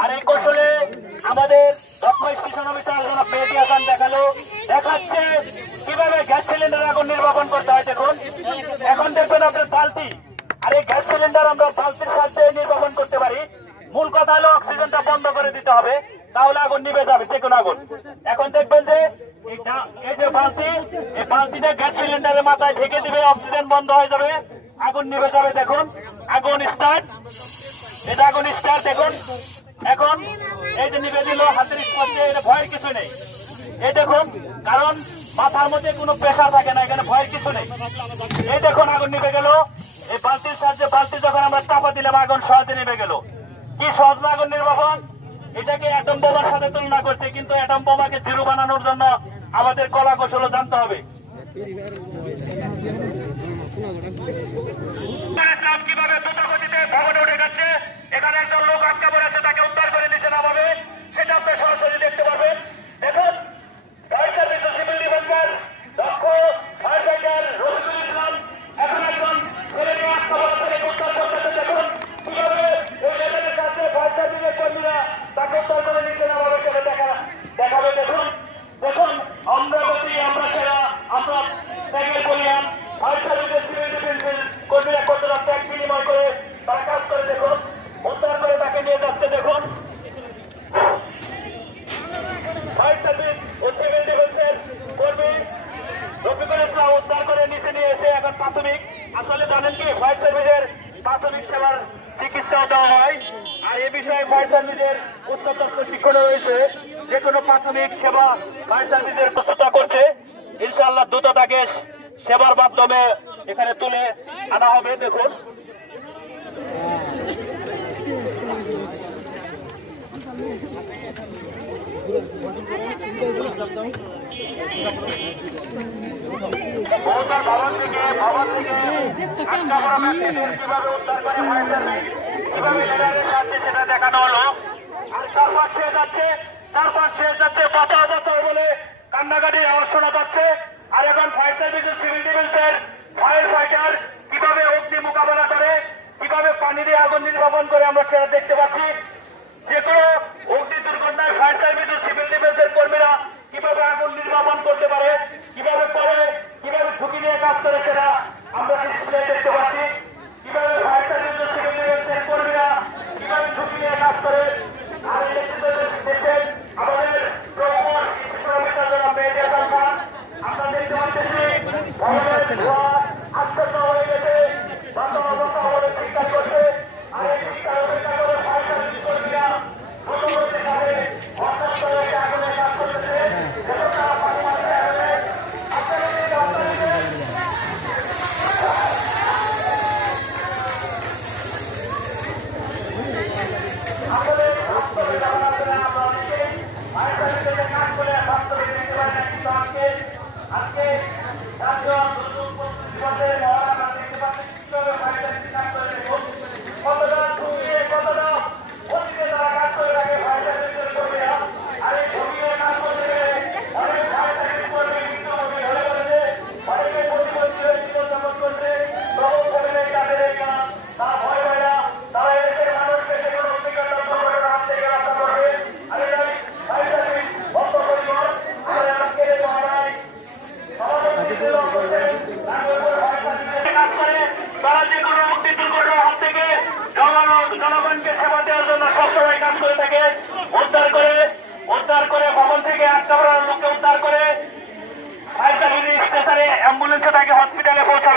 আর এই কৌশলে আমাদের দেখাল। দেখাচ্ছে কীভাবে গ্যাস সিলিন্ডার আগুন নির্বাপন করতে হয়, দেখুন। এখন দেখবেন আপনার বালতি। আর এই গ্যাস সিলিন্ডার আমরা বালতির সাহায্যে নির্বাপন করতে পারি। মূল কথা হলো অক্সিজেনটা বন্ধ করে দিতে হবে। তাহলে আগুন নিভে যাবে, যে কোনো আগুন। এখন দেখবেন যে এই যে বালতি, এই বালতিটা গ্যাস সিলিন্ডারের মাথায় ঢেকে দিবে, অক্সিজেন বন্ধ হয়ে যাবে। আগুন নিভে যাবে, দেখুন। আগুন স্টার্ট এটা আগুন স্টার্ট দেখুন। এখন এই যে নিভে দিল, হাতের স্পর্শে এটা ভয়ের কিছু নেই। এই দেখুন, কারণ মাথার মধ্যে কোনো প্রেশার থাকে না, এখানে ভয়ের কিছু নেই। এই দেখুন, আগুন নিভে গেল। এই বালতির সাহায্যে বালতি যখন আমরা চাপা দিলাম, আগুন সহজে নিভে গেল। কি সহজ না আগুন নির্বাপন? এটাকে অ্যাটম বোমার সাথে তুলনা করছে, কিন্তু অ্যাটম বোমাকে জিরো বানানোর জন্য আমাদের কলা কৌশল জানতে হবে। কীভাবে উঠে যাচ্ছে, এখানে একজন লোক আটকা পড়ে আছে, তাকে উদ্ধার করে নিচে নামাবে, সেটা আপনি সরাসরি দেখতে পাবেন দেখুন ফায়ার সার্ভিস সিভিল ডিফেন্সের দক্ষ ফায়ার ফাইটার রফিকুল ইসলাম এখন একজন ছেলে নিয়ে আটকা পড়া ছেলেকে উদ্ধার করতেছে দেখুন কীভাবে ওই লেভেলের সাথে ফায়ার সার্ভিসের কর্মীরা তাকে উদ্ধার করে নিচে নামাবে সেটা দেখা দেখাবে দেখুন দেখুন আমরা গতি আমরা সেরা আমরা করে তাকে নিয়ে যাচ্ছে দেখুন। ফায়ার সার্ভিস ও সিভিল করে নিচে নিয়ে এসে এখন প্রাথমিক। আসলে জানেন কি ফায়ার সার্ভিসের প্রাথমিক সেবার চিকিৎসাও দেওয়া হয়। আর এ বিষয়ে ফায়ার সার্ভিসের উচ্চতর প্রশিক্ষণ রয়েছে। যে কোনো প্রাথমিক সেবা ফায়ার সার্ভিসের প্রস্তুতা করছে। ইনশাআল্লাহ দ্রুত তাকে সেবার মাধ্যমে এখানে তুলে আনা হবে, দেখুন। ভবন থেকে সেটা দেখানো হলো। চারপাশ যাচ্ছে, চারপাশ ছেয়ে যাচ্ছে বলে কান্নাকাটির আওয়াজ শোনা যাচ্ছে। আর এখন ফায়ার সার্ভিসের সিভিল ডিফেন্সের ফায়ার ফাইটার কীভাবে অগ্নি মোকাবেলা করে, কীভাবে পানি দিয়ে আগুন নির্বাপন করে আমরা সেটা দেখতে পাচ্ছি। যে কোনো অগ্নি দুর্ঘটনায় ফায়ার সার্ভিস ও সিভিল ডিফেন্সের কর্মীরা কীভাবে আগুন নির্বাপন করতে পারে কীভাবে করে কীভাবে ঝুঁকি নিয়ে কাজ করে সেটা আমরা ডিসপ্লে দেখতে পাচ্ছি কীভাবে ফায়ার সার্ভিস ও সিভিল ডিফেন্সের কর্মীরা কীভাবে ঝুঁকি নিয়ে কাজ করে আর এই নেতৃত্বে দেখছেন আমাদের প্রমোদ শ্রমিকরা যারা মেয়েদের খান আমরা দেখতে পাচ্ছি ভবনের ধোঁয়া আচ্ছন্ন হয়ে গেছে বাঁচানো বাঁচানো বলে চিৎকার করছে আর এই চিৎকার উপেক্ষা করে ফায়ার সার্ভিস কর্মীরা দ্রুতগতির সাথে হঠাৎ করে একটা আগুনে কাজ করতেছে এবং তারা পানি মারতে হবে আপনারা কি জানতে চাইছেন? আসলে বাস্তবে যারা আছেন, আমরা অনেকেই ফায়ার সার্ভিসের কাজ করে বাস্তবে দেখতে পাই না কিন্তু আজকে আজকে রাজ্য দুর্যোগ দিবসের মহড়া আমরা দেখতে পাচ্ছি কীভাবে ফায়ার সার্ভিস কাজ করে দেখুন কতটা ঝুঁকিয়ে কতটা গতিতে তারা কাজ করে থাকে ফায়ার সার্ভিসের কর্মীরা আর এই ঝুঁকিয়ে কাজ করতে গেলে অনেক ফায়ার সার্ভিস কর্মী মৃত্যুমুখী হয়ে পড়েছে অনেকে প্রতিবন্ধী হয়ে জীবনযাপন করছে তখন পরিবেশ তাদের এই কাজ তারা ভয় পায় না তারা এদেশের মানুষকে যে কোনো অভিজ্ঞতা দুর্ঘটনা হাত থেকে রক্ষা করবে আর এটা আমি ফায়ার সার্ভিস বন্ধ পরিবার আমাদের আজকের এই মহানায় কাজ করে তারা যে কোনো অগ্নি দুর্ঘটনার হাত থেকে জন- জনগণকে সেবা দেওয়ার জন্য সবসময় কাজ করে থাকে। উদ্ধার করে উদ্ধার করে ভবন থেকে আটকা পড়ার লোককে উদ্ধার করে। ফায়ার সার্ভিস স্টেশনে অ্যাম্বুলেন্সে তাকে হসপিটালে পৌঁছে